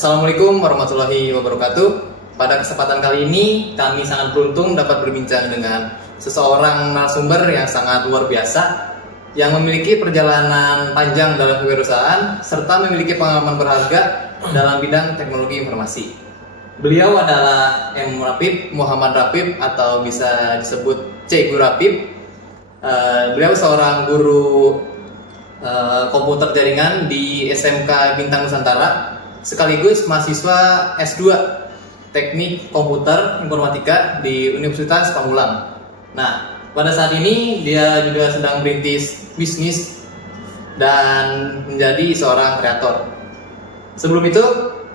Assalamualaikum warahmatullahi wabarakatuh. Pada kesempatan kali ini kami sangat beruntung dapat berbincang dengan seseorang narasumber yang sangat luar biasa, yang memiliki perjalanan panjang dalam kewirausahaan serta memiliki pengalaman berharga dalam bidang teknologi informasi. Beliau adalah M. Rapip, Muhammad Rapip, atau bisa disebut Cikgu Rapip. Beliau seorang guru komputer jaringan di SMK Bintang Nusantara, sekaligus mahasiswa S2 Teknik Komputer Informatika di Universitas Pamulang. Nah, pada saat ini dia juga sedang merintis bisnis dan menjadi seorang kreator. Sebelum itu,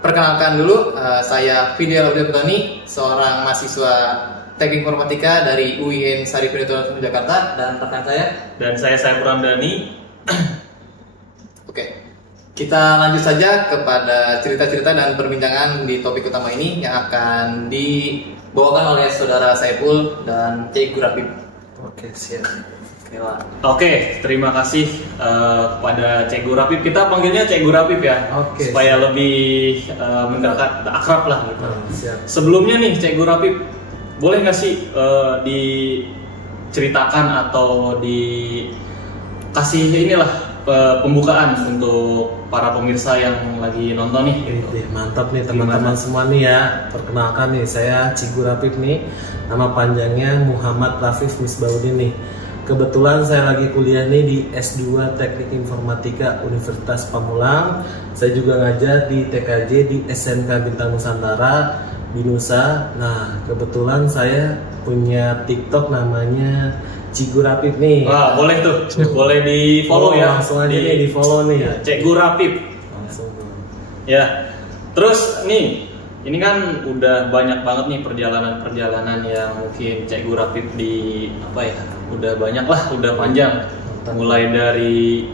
perkenalkan dulu, saya Fidel Abdultoni, seorang mahasiswa Teknik Informatika dari UIN Sarif Hidayatullah Jakarta, dan rekan saya. Dan saya Saiful Ramdhani. Oke. Kita lanjut saja kepada cerita-cerita dan perbincangan di topik utama ini yang akan dibawakan oleh saudara Saiful dan Cikgu Rapip. Oke, siap. Oke, terima kasih kepada Cikgu Rapip. Kita panggilnya Cikgu Rapip ya, Oke, supaya lebih mendekat, akrab lah gitu. Siap. Sebelumnya nih Cikgu Rapip, boleh nggak sih diceritakan atau dikasih inilah pembukaan untuk para pemirsa yang lagi nonton nih. Mantap nih teman-teman semua nih ya. Perkenalkan nih, saya Cikgu Rapip nih. Nama panjangnya Muhammad Rafif Misbahuddin nih. Kebetulan saya lagi kuliah nih di S2 Teknik Informatika Universitas Pamulang. Saya juga ngajar di TKJ di SMK Bintang Nusantara, Binusa. Nah, kebetulan saya punya TikTok namanya Cikgu Rapip nih. Wah, boleh tuh. Boleh di follow ya. Langsung aja nih di follow nih. Ya, Cikgu Rapip. Langsung. Ya. Terus nih, ini kan udah banyak banget nih perjalanan-perjalanan yang mungkin Cikgu Rapip udah banyak lah, udah panjang. Mulai dari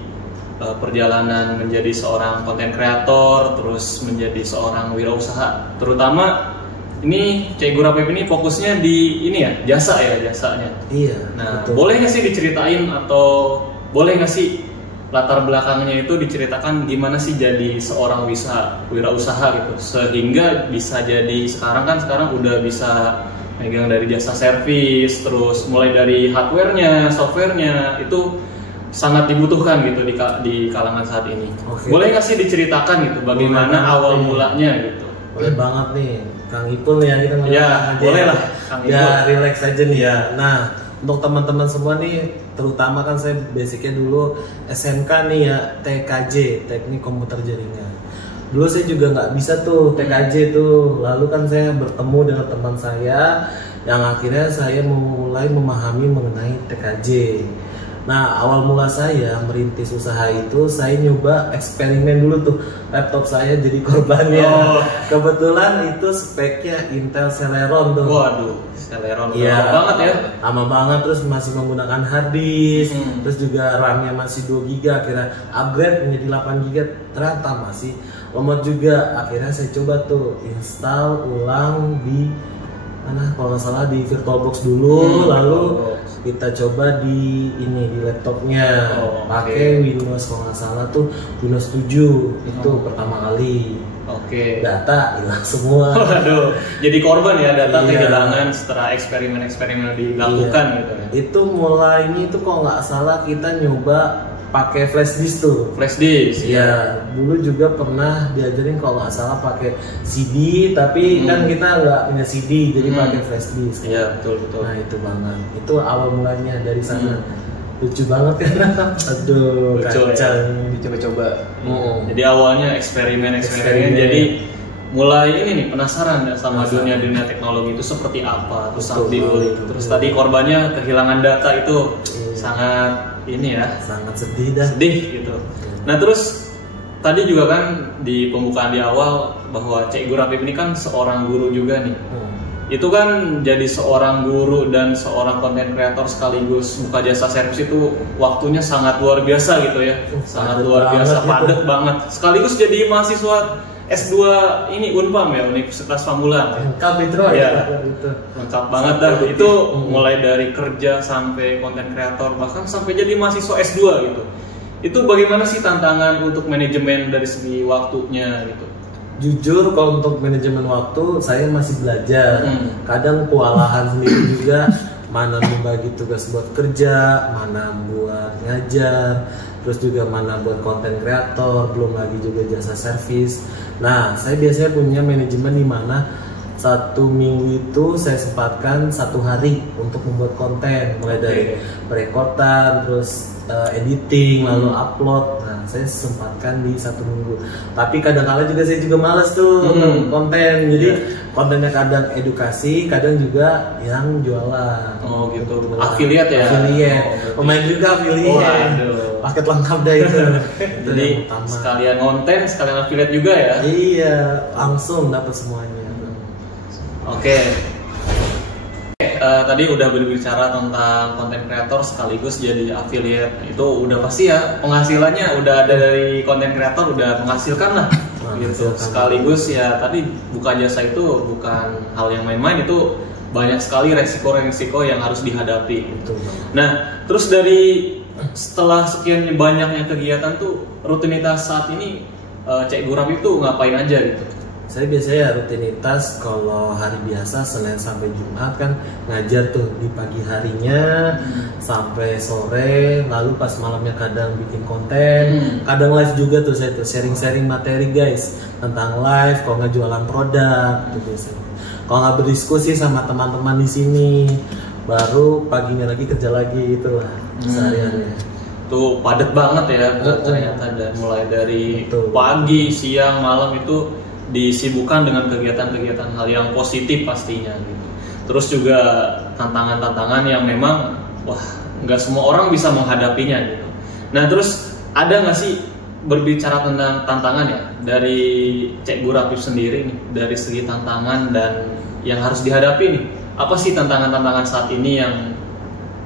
perjalanan menjadi seorang konten kreator, terus menjadi seorang wirausaha. Terutama ini Cikgu Rapip ini fokusnya di ini ya, jasanya. Iya. Nah, betul. boleh nggak sih diceritain atau boleh nggak sih latar belakangnya itu diceritakan gimana sih jadi seorang wirausaha gitu, sehingga bisa jadi sekarang udah bisa megang dari jasa servis, terus mulai dari hardware-nya, software-nya itu sangat dibutuhkan gitu di kalangan saat ini. Oke. Boleh nggak sih diceritakan gitu bagaimana awal mulanya gitu? Boleh banget nih, Kang Ipul nih ya, kita ngomong Ya, aja. boleh lah, Kang Ipul. Ya, relax aja nih Ya. ya. Nah, untuk teman-teman semua nih, terutama kan saya basicnya dulu SMK nih ya, TKJ, Teknik Komputer Jaringan. Dulu saya juga nggak bisa tuh TKJ tuh, lalu kan saya bertemu dengan teman saya yang akhirnya saya mulai memahami mengenai TKJ. Nah, awal mula saya merintis usaha itu, saya nyoba eksperimen dulu tuh, laptop saya jadi korbannya. Oh. Kebetulan itu speknya Intel Celeron tuh. Waduh, Celeron Iya, lama banget ya. lama banget, terus masih menggunakan hard disk, terus juga RAM-nya masih 2 GB, akhirnya upgrade menjadi 8 GB, ternyata masih lemot juga. Akhirnya saya coba tuh install ulang di mana, kalau nggak salah di VirtualBox dulu, lalu kita coba di laptopnya, pakai Windows, kalau nggak salah tuh Windows 7 itu pertama kali. Oke. Data hilang semua. Waduh, jadi korban ya, data Iya. kehilangan setelah eksperimen-eksperimen dilakukan Iya. gitu ya. Itu mulainya itu kalau nggak salah kita nyoba pakai flash disk tuh. Flash disk. Iya, dulu juga pernah diajarin kalau nggak salah pakai CD, tapi kan kita nggak punya CD, jadi pakai flash disk. Iya, betul. Nah itu banget, itu awal mulanya dari sana. Lucu banget kan? Aduh, Lucu kacau. ya. Dicoba-coba. Jadi awalnya eksperimen, jadi mulai ini nih penasaran ya sama dunia teknologi itu seperti apa, terus Betul. diulik. Terus tadi korbannya kehilangan data itu Iya. sangat ini ya, Sangat sedih dah. sedih gitu. Nah, terus tadi juga kan di pembukaan di awal bahwa Cikgu Rapip ini kan seorang guru juga nih. Itu kan jadi seorang guru dan seorang konten kreator sekaligus buka jasa servis itu waktunya sangat luar biasa gitu ya. Sangat Padet luar biasa, banget padat gitu. banget. Sekaligus jadi mahasiswa S2 ini Unpam ya, Universitas Pamulang. Lengkap itu Ya. itu. Lengkap banget dah. Itu mulai dari kerja sampai konten kreator, bahkan sampai jadi mahasiswa S2 gitu. Itu bagaimana sih tantangan untuk manajemen dari segi waktunya gitu? jujur kalau untuk manajemen waktu saya masih belajar. Kadang kewalahan sendiri juga, mana membagi tugas buat kerja, mana buat ngajar, terus juga mana buat konten kreator, belum lagi juga jasa servis. Nah, saya biasanya punya manajemen di mana 1 minggu itu saya sempatkan 1 hari untuk membuat konten, mulai dari perekodan, terus editing, lalu upload. Nah, saya sempatkan di 1 minggu. Tapi kadang-kala juga saya juga malas tuh konten. Jadi kontennya kadang edukasi, kadang juga yang jualan. Oh gitu. Affiliate ya. Affiliate. Pemain juga affiliate. Paket lengkap dah itu. Jadi sekalian konten, sekalian affiliate juga ya. Iya, langsung dapat semuanya. Oke. Tadi udah berbicara tentang konten kreator sekaligus jadi affiliate. Itu udah pasti ya penghasilannya udah ada dari konten kreator, udah menghasilkan lah. Gitu. Sekaligus ya tadi buka jasa itu bukan hal yang main-main, itu banyak sekali resiko-resiko yang harus dihadapi. Betul. Nah, terus dari setelah sekian banyaknya kegiatan tuh, rutinitas saat ini Cek Gurapip tuh ngapain aja gitu? Saya biasanya rutinitas kalau hari biasa Senin sampai Jumat kan ngajar tuh di pagi harinya sampai sore, lalu pas malamnya kadang bikin konten, kadang live juga tuh saya tuh sharing-sharing materi guys tentang live, kalau nggak jualan produk tuh biasanya. Kalau nggak berdiskusi sama teman-teman di sini, baru paginya lagi kerja lagi itulah sehariannya. Tuh padat banget ya ternyata, mulai dari pagi, siang, malam itu disibukkan dengan kegiatan-kegiatan hal yang positif pastinya gitu. Terus juga tantangan-tantangan yang memang nggak semua orang bisa menghadapinya gitu. Nah, terus ada nggak sih berbicara tentang tantangan ya dari Cek Gurapip sendiri nih, dari segi tantangan dan yang harus dihadapi nih, apa sih tantangan-tantangan saat ini yang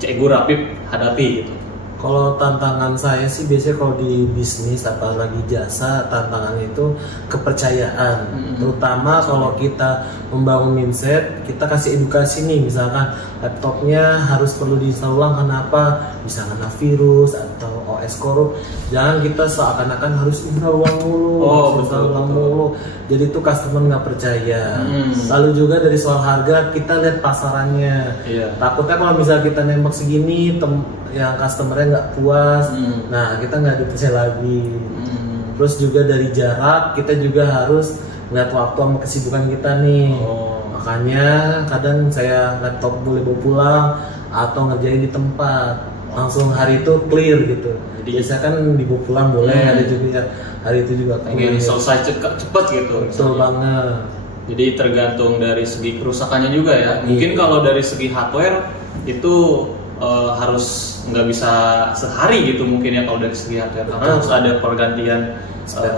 Cek Gurapip hadapi gitu? Kalau tantangan saya sih biasanya kalau di bisnis apalagi jasa, tantangannya itu kepercayaan. Terutama kalau kita membangun mindset, kita kasih edukasi nih, misalkan laptopnya harus perlu diinstal ulang, kenapa? Bisa kena virus atau OS korup. Jangan kita seakan-akan harus install ulang mulu, install ulang mulu. Jadi itu customer nggak percaya. Lalu juga dari soal harga, kita lihat pasarannya. Takutnya kalau misalnya kita nembak segini, yang customernya nggak puas, nah kita nggak dipercaya lagi. Terus juga dari jarak, kita juga harus lihat waktu sama kesibukan kita nih. Makanya kadang saya laptop boleh bawa pulang atau ngerjain di tempat, langsung hari itu clear gitu. Biasanya kan dibawa pulang boleh, ada juga hari itu juga pengen selesai cepet gitu. Betul banget. Jadi tergantung dari segi kerusakannya juga ya. Mungkin kalau dari segi hardware itu harus nggak bisa sehari gitu mungkin ya kalau dari segi hardware, karena harus ada pergantian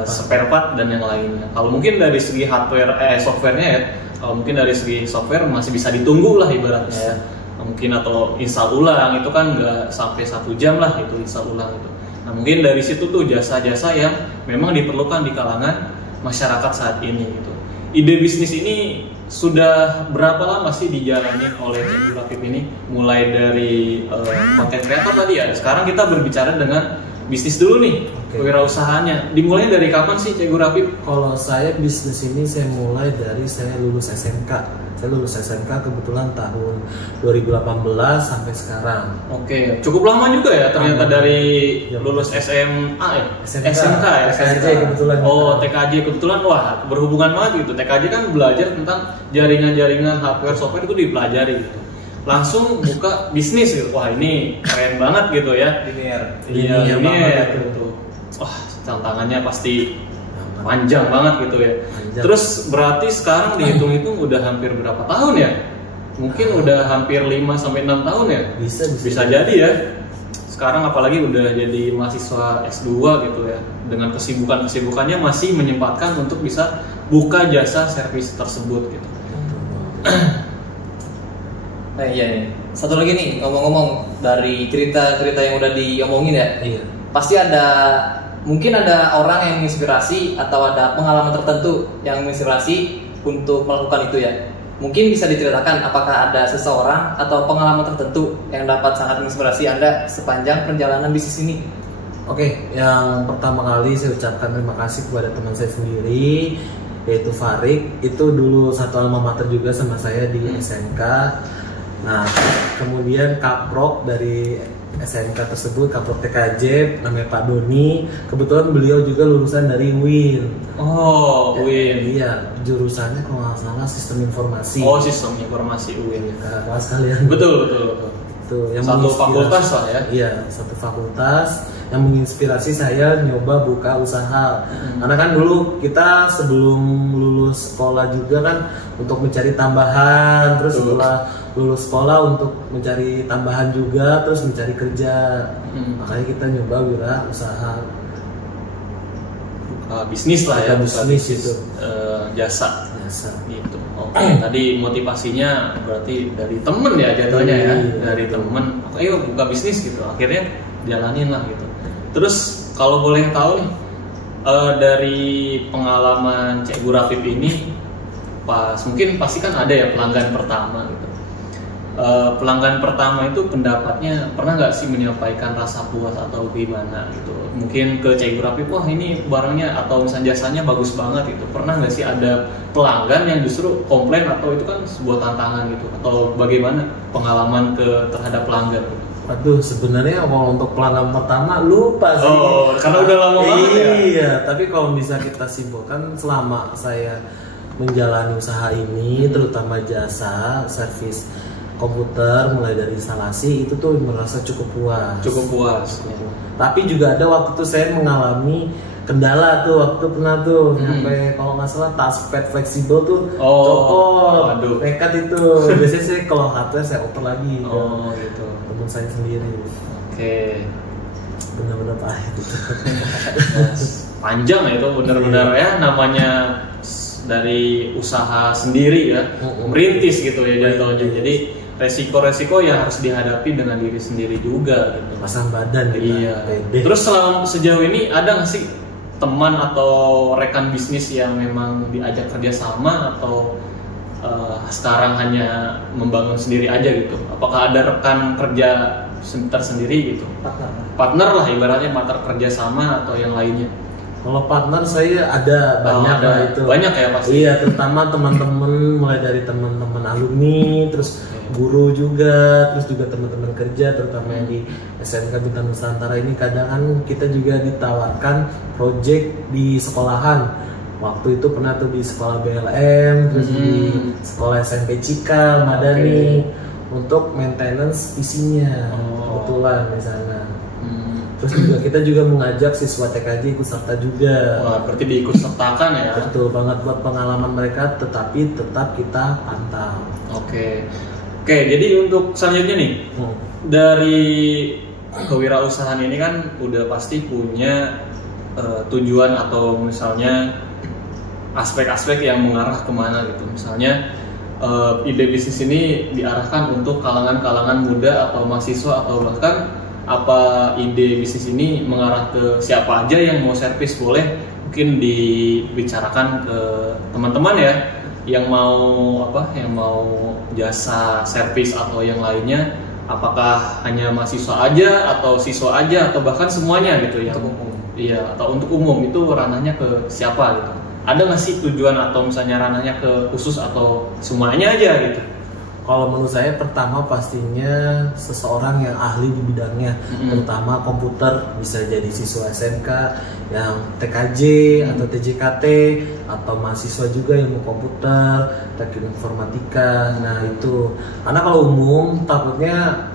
spare part dan yang lainnya. Kalau mungkin dari segi hardware softwarenya ya, kalau mungkin dari segi software masih bisa ditunggu lah ibaratnya ya. Mungkin atau install ulang itu kan nggak sampai 1 jam lah itu install ulang itu. Nah mungkin dari situ tuh jasa-jasa yang memang diperlukan di kalangan masyarakat saat ini gitu. Ide bisnis ini sudah berapa lama sih dijalani oleh Cek Gurapip ini? Mulai dari konten kreator tadi ya. Sekarang kita berbicara dengan bisnis dulu nih, kewirausahanya. Dimulai dari kapan sih Cek Gurapip? Kalau saya bisnis ini saya mulai dari saya lulus SMK. Saya lulus SMK kebetulan tahun 2018 sampai sekarang. Oke, cukup lama juga ya ternyata dari lulus SMA ya? SMK ya? TKJ kebetulan. Oh, TKJ kebetulan. Wah, berhubungan banget gitu. TKJ kan belajar tentang jaringan-jaringan hardware software itu dipelajari gitu. Langsung buka bisnis gitu. Wah, ini keren banget gitu ya. Iya, gitu. Wah, tantangannya pasti panjang banget gitu ya. Terus berarti sekarang dihitung-hitung udah hampir berapa tahun ya? Mungkin udah hampir 5 sampai 6 tahun ya? Bisa jadi ya. Sekarang apalagi udah jadi mahasiswa S2 gitu ya. Dengan kesibukannya masih menyempatkan untuk bisa buka jasa servis tersebut gitu. Nah iya nih, satu lagi nih ngomong-ngomong dari cerita-cerita yang udah diomongin ya. Pasti mungkin ada orang yang menginspirasi atau ada pengalaman tertentu yang menginspirasi untuk melakukan itu ya. Mungkin bisa diceritakan apakah ada seseorang atau pengalaman tertentu yang dapat sangat menginspirasi Anda sepanjang perjalanan bisnis ini? Oke, yang pertama kali saya ucapkan terima kasih kepada teman saya sendiri yaitu Farik, itu dulu satu alma mater juga sama saya di SMK. Nah, kemudian kaprok dari SMK tersebut, kaprok TKJ, namanya Pak Doni. Kebetulan beliau juga lulusan dari UIN. Oh, UIN. Iya, jurusannya kalau nggak salah sistem informasi. Oh, sistem informasi UIN. Kakak kelas kalian. Betul. Tuh, yang Satu fakultas lah ya. Iya, satu fakultas yang menginspirasi saya nyoba buka usaha. Karena kan dulu kita sebelum lulus sekolah juga kan untuk mencari tambahan, terus setelah lulus sekolah untuk mencari tambahan juga, terus mencari kerja. Makanya kita nyoba wira usaha. Bisnis lah ya, bisnis itu. Jasa. Gitu. Oke, tadi motivasinya berarti dari temen ya jatuhnya ya, dari temen. Ayo buka bisnis gitu. Akhirnya jalanin lah gitu. Terus kalau boleh tahu nih, dari pengalaman Cek Gurafip ini, mungkin pasti kan ada ya pelanggan pertama gitu. Pelanggan pertama itu pendapatnya pernah nggak sih menyampaikan rasa puas atau gimana gitu? Mungkin ke Cek Gurafip, wah ini barangnya atau misalnya jasanya bagus banget gitu. Pernah nggak sih ada pelanggan yang justru komplain atau itu kan sebuah tantangan gitu? Atau bagaimana pengalaman terhadap pelanggan? Gitu? Aduh, sebenarnya kalau untuk pelanggan pertama lupa sih. Oh, karena udah lama banget ya. Iya, tapi kalau bisa kita simpulkan selama saya menjalani usaha ini, terutama jasa servis komputer mulai dari instalasi itu tuh merasa cukup puas. Cukup puas. Ya. Tapi juga ada waktu itu saya mengalami kendala tuh, waktu pernah tuh sampai kalau nggak salah touchpad fleksibel tuh copot, nekat itu. Biasanya saya kalau hardware saya oper lagi. Oh gitu. Temen saya sendiri. Oke. Benar-benar pahit itu. Panjang ya itu benar-benar ya namanya dari usaha sendiri ya, merintis gitu ya jatuhnya. Jadi resiko-resiko yang harus dihadapi dengan diri sendiri juga gitu. Pasang badan gitu. Iya. Terus sejauh ini ada nggak sih teman atau rekan bisnis yang memang diajak kerjasama atau sekarang hanya membangun sendiri aja gitu? Apakah ada rekan kerja tersendiri gitu? Partner lah ibaratnya, partner kerjasama atau yang lainnya? Kalau partner saya ada banyak lah itu. Banyak ya pasti. Iya, terutama teman-teman mulai dari teman-teman alumni, terus guru juga, terus juga teman-teman kerja, terutama yang di SMK Bintang Nusantara ini kadang kan kita juga ditawarkan project di sekolahan. Waktu itu pernah tuh di sekolah BLM, terus di sekolah SMP Cika, Madani untuk maintenance PC-nya. Kebetulan di sana. Terus juga kita juga mengajak siswa TKJ ikut serta juga. Wah, berarti diikut sertakan ya? Betul banget buat pengalaman mereka, tetapi tetap kita pantau. Oke, jadi untuk selanjutnya nih, dari kewirausahaan ini kan udah pasti punya tujuan atau misalnya aspek-aspek yang mengarah kemana gitu. Misalnya ide bisnis ini diarahkan untuk kalangan-kalangan muda atau mahasiswa atau bahkan apa ide bisnis ini mengarah ke siapa aja yang mau servis, boleh mungkin dibicarakan ke teman-teman ya yang mau jasa servis atau yang lainnya, apakah hanya mahasiswa aja atau siswa aja atau bahkan semuanya gitu ya? Untuk umum. Iya, atau untuk umum itu ranahnya ke siapa gitu? Ada nggak sih tujuan atau misalnya ranahnya ke khusus atau semuanya aja gitu? Kalau menurut saya pertama pastinya seseorang yang ahli di bidangnya, terutama komputer, bisa jadi siswa SMK yang TKJ atau TJKT atau mahasiswa juga yang mau komputer, teknik informatika. Nah itu, karena kalau umum takutnya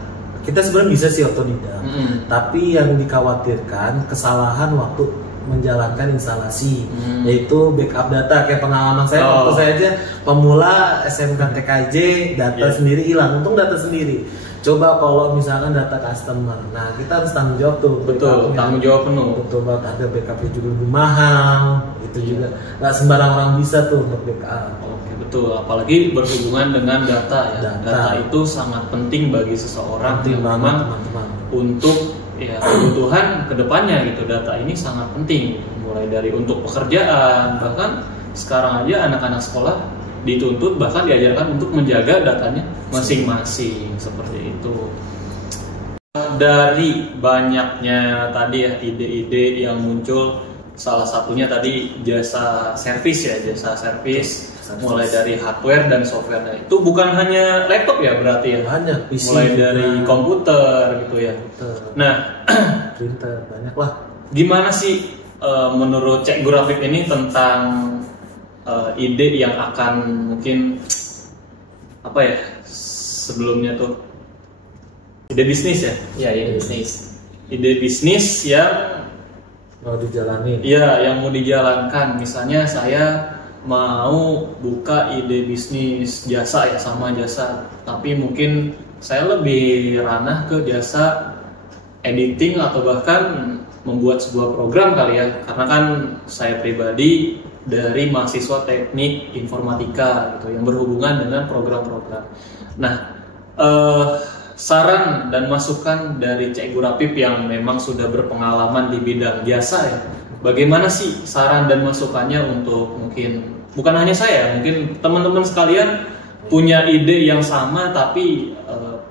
kita sebenarnya bisa sih otodidak, tapi yang dikhawatirkan kesalahan waktu menjalankan instalasi, yaitu backup data. Kayak pengalaman saya waktu saya aja pemula SMK TKJ, data sendiri hilang. Untung data sendiri. Coba kalau misalkan data customer, nah kita harus tanggung jawab tuh. Betul, tanggung jawab penuh. Betul banget, ada backupnya juga lebih mahal. Itu juga nggak sembarang orang bisa tuh untuk backup. Oke, betul. Apalagi berhubungan dengan data ya. Data itu sangat penting bagi seseorang yang memang untuk kebutuhan kedepannya gitu. Data ini sangat penting, mulai dari untuk pekerjaan, bahkan sekarang aja anak-anak sekolah dituntut bahkan diajarkan untuk menjaga datanya masing-masing seperti itu. Dari banyaknya tadi ya ide-ide yang muncul salah satunya tadi jasa servis ya, jasa servis mulai dari hardware dan software. Nah, itu bukan hanya laptop ya berarti ya? Banyak, PC mulai juga. dari komputer gitu ya. Nah, Printer banyak lah. gimana sih menurut Cek Gurapip ini tentang ide yang akan mungkin apa ya sebelumnya tuh ide bisnis ya? Ya, ide bisnis. Ide bisnis yang Mau dijalani. ya yang mau dijalankan. Misalnya saya mau buka ide bisnis jasa ya, sama jasa, tapi mungkin saya lebih ranah ke jasa editing atau bahkan membuat sebuah program kali ya, karena kan saya pribadi dari mahasiswa teknik informatika gitu yang berhubungan dengan program-program. Nah, saran dan masukan dari Cek Gurapip yang memang sudah berpengalaman di bidang jasa ya, bagaimana sih saran dan masukannya untuk mungkin bukan hanya saya, mungkin teman-teman sekalian punya ide yang sama tapi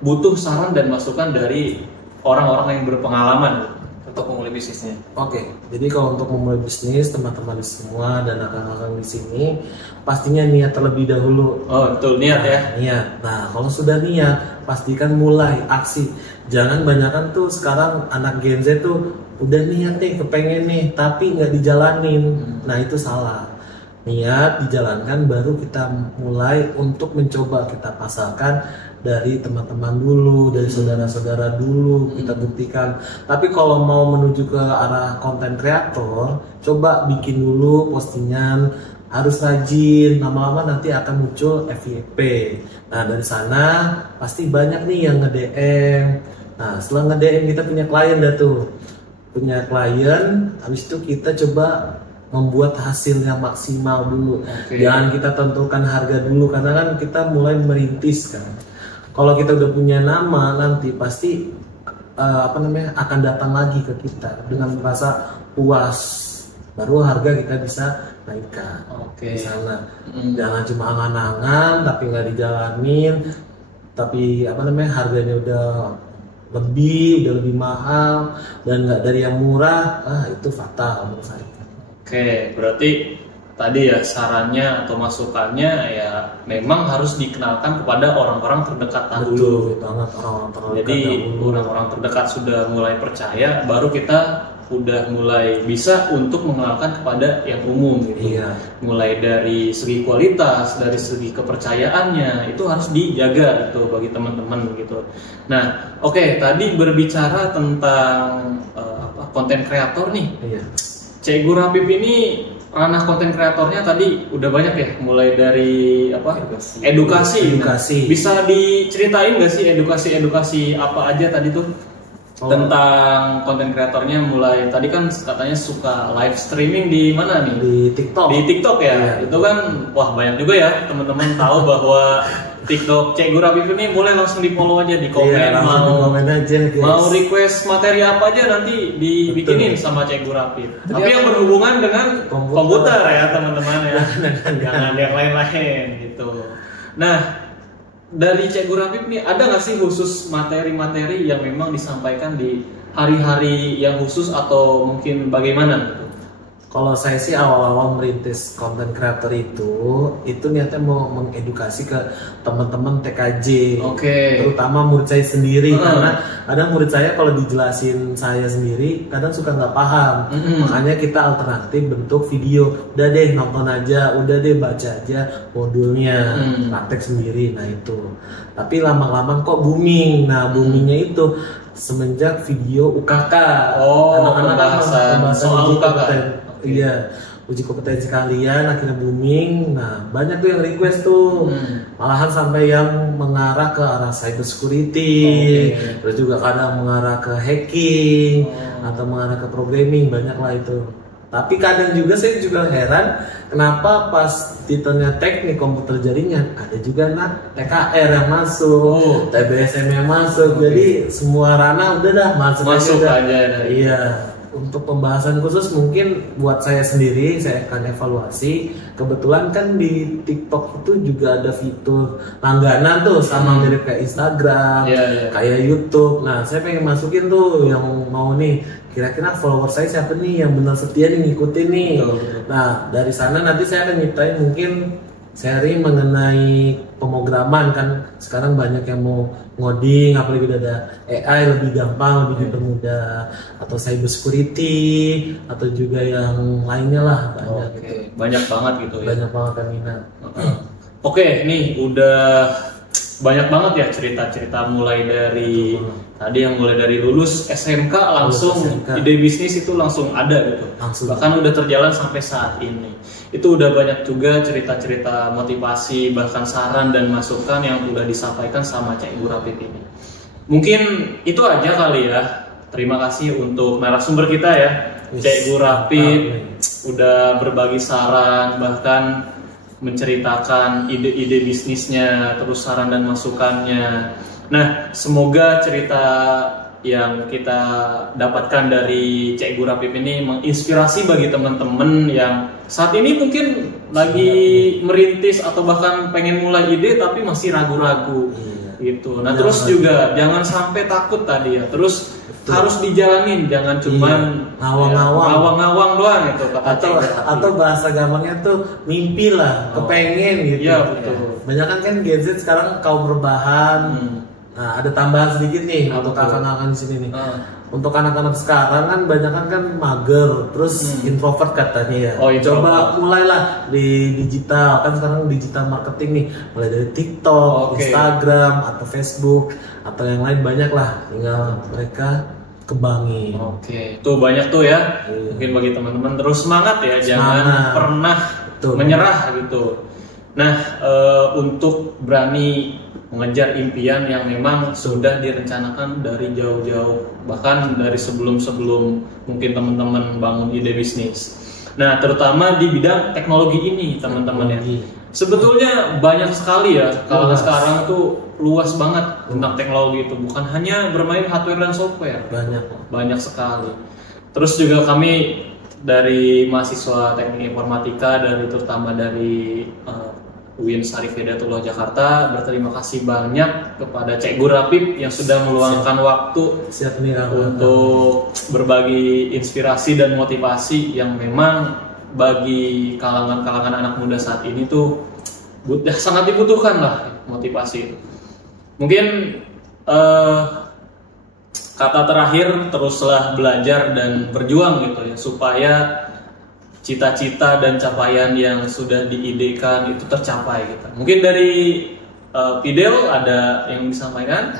butuh saran dan masukan dari orang-orang yang berpengalaman Untuk memulai bisnisnya. Oke, jadi kalau untuk memulai bisnis, teman-teman di semua dan akang-akang di sini pastinya niat terlebih dahulu. Oh betul, niat ya. Niat. Nah, kalau sudah niat, pastikan mulai aksi. Jangan banyakan tuh sekarang anak Gen Z tuh udah niat nih, kepengen nih, tapi nggak dijalanin. Nah, itu salah. Niat dijalankan, baru kita mulai untuk mencoba kita pasarkan dari teman-teman dulu, dari saudara-saudara dulu, kita buktikan. Tapi kalau mau menuju ke arah konten kreator, coba bikin dulu postingan, harus rajin, lama-lama nanti akan muncul FYP. Nah, dari sana pasti banyak nih yang nge-DM. Nah, setelah nge-DM kita punya klien dah tuh. Punya klien, habis itu kita coba membuat hasil yang maksimal dulu. Jangan kita tentukan harga dulu, karena kan kita mulai merintis kan. Kalau kita udah punya nama, nanti pasti akan datang lagi ke kita dengan merasa puas, baru harga kita bisa naikkan. Di sana. Jangan cuma angan-angan tapi nggak dijalanin, tapi harganya udah lebih mahal dan nggak dari yang murah, itu fatal menurut saya. Oke, berarti tadi ya sarannya atau masukannya ya memang harus dikenalkan kepada orang-orang terdekat dulu. Banget orang-orang terdekat. Jadi orang-orang terdekat sudah mulai percaya, baru kita udah mulai bisa untuk mengenalkan kepada yang umum gitu. Iya. Mulai dari segi kualitas, dari segi kepercayaannya itu harus dijaga gitu bagi teman-teman gitu. Nah, oke, tadi berbicara tentang konten kreator nih. Iya. Cek Gurapip ini ranah konten kreatornya tadi udah banyak ya, mulai dari edukasi. Bisa diceritain nggak sih edukasi apa aja tadi tuh tentang konten kreatornya? Mulai tadi kan katanya suka live streaming di mana nih? Di TikTok. Di TikTok ya. Iya. Itu kan wah banyak juga ya teman-teman tahu bahwa TikTok Cek Gurapip ini boleh langsung di follow aja, di komen, komen aja, guys. mau request materi apa aja nanti dibikinin sama Cek Gurapip. Tapi yang berhubungan dengan komputer ya teman-teman ya, jangan yang lain-lain gitu. Nah, dari Cek Gurapip nih ada nggak sih khusus materi-materi yang memang disampaikan di hari-hari yang khusus atau mungkin bagaimana? Kalau saya sih awal-awal merintis konten kreator itu niatnya mau mengedukasi ke teman-teman TKJ, terutama murid saya sendiri, karena kadang murid saya kalau dijelasin saya sendiri kadang suka nggak paham, makanya kita alternatif bentuk video. Udah deh nonton aja, udah deh baca aja modulnya, praktek sendiri. Nah itu, tapi lama-lama kok booming. Nah boomingnya itu semenjak video UKK, anak-anak pembahasan soal UKK. Iya, uji kompetensi kalian akhirnya booming. Nah, banyak tuh yang request tuh. Malahan sampai yang mengarah ke arah cyber security, terus juga kadang mengarah ke hacking atau mengarah ke programming, banyak lah itu. Tapi kadang juga saya juga heran kenapa pas titelnya teknik komputer jaringan ada juga anak TKR yang masuk, TBSM yang masuk. Jadi semua ranah udah dah masuk aja. Iya. untuk pembahasan khusus mungkin buat saya sendiri, saya akan evaluasi. Kebetulan kan di TikTok itu juga ada fitur langganan tuh, sama mirip kayak Instagram, kayak YouTube. Nah, saya pengen masukin tuh yang mau nih, kira-kira follower saya siapa nih yang benar setia nih ngikutin nih. Betul. Nah, dari sana nanti saya akan nyiptain mungkin sharing mengenai pemrograman kan. Sekarang banyak yang mau ngoding, apalagi udah ada AI lebih gampang, lebih dipermudah, atau cyber security, atau juga yang lainnya lah banyak. Gitu. Banyak banget gitu ya. Banyak banget yang minat. Oke, nih udah banyak banget ya cerita-cerita mulai dari tadi yang mulai dari lulus SMK langsung ide bisnis itu langsung ada gitu. Bahkan udah terjalan sampai saat ini. Itu udah banyak juga cerita-cerita motivasi, bahkan saran dan masukan yang udah disampaikan sama Cek Gurapip ini. Mungkin itu aja kali ya. Terima kasih untuk narasumber kita ya, Cek Gurapip, udah berbagi saran, bahkan menceritakan ide-ide bisnisnya, terus saran dan masukannya. Nah, semoga cerita yang kita dapatkan dari Cek Gurapip ini menginspirasi bagi teman-teman yang saat ini mungkin lagi merintis atau bahkan pengen mulai ide tapi masih ragu-ragu gitu. Nah, terus juga jangan sampai takut tadi ya. Terus harus dijalanin, jangan cuman ngawang-ngawang doang itu atau bahasa gampangnya tuh mimpi lah, kepengen gitu. Iya, betul. Banyak kan Gen Z sekarang kaum berbahan. Nah, ada tambahan sedikit nih untuk kakak-kakak di sini nih. Untuk anak-anak sekarang kan banyak kan mager, terus introvert katanya ya. Coba mulailah di digital, kan sekarang digital marketing nih, mulai dari TikTok, Instagram atau Facebook atau yang lain banyak lah, tinggal mereka kembangin. Tuh banyak tuh ya. Mungkin bagi teman-teman terus semangat ya, jangan pernah menyerah gitu. Nah, untuk berani mengejar impian yang memang sudah direncanakan dari jauh-jauh, bahkan dari sebelum mungkin teman-teman bangun ide bisnis. Nah, terutama di bidang teknologi ini teman-teman ya. Sebetulnya banyak sekali ya, kalau sekarang tuh luas banget tentang teknologi itu, bukan hanya bermain hardware dan software. Banyak sekali. Terus juga kami dari mahasiswa teknik informatika, terutama dari UIN Syarif Hidayatullah Jakarta, berterima kasih banyak kepada Cek Gurapip yang sudah meluangkan waktu untuk berbagi inspirasi dan motivasi yang memang bagi kalangan-kalangan anak muda saat ini tuh sangat dibutuhkan lah motivasi itu. Mungkin kata terakhir, teruslah belajar dan berjuang gitu ya, supaya cita-cita dan capaian yang sudah diidekan itu tercapai gitu. Mungkin dari Fidel ada yang disampaikan?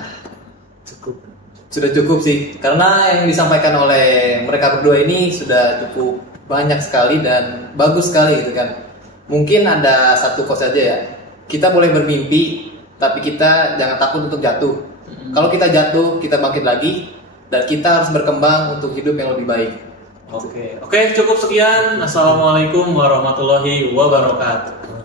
Sudah cukup sih, karena yang disampaikan oleh mereka berdua ini sudah cukup banyak sekali dan bagus sekali gitu kan. Mungkin ada satu quote saja ya, kita boleh bermimpi tapi kita jangan takut untuk jatuh. Kalau kita jatuh, kita bangkit lagi dan kita harus berkembang untuk hidup yang lebih baik. Oke, cukup sekian. Assalamualaikum warahmatullahi wabarakatuh.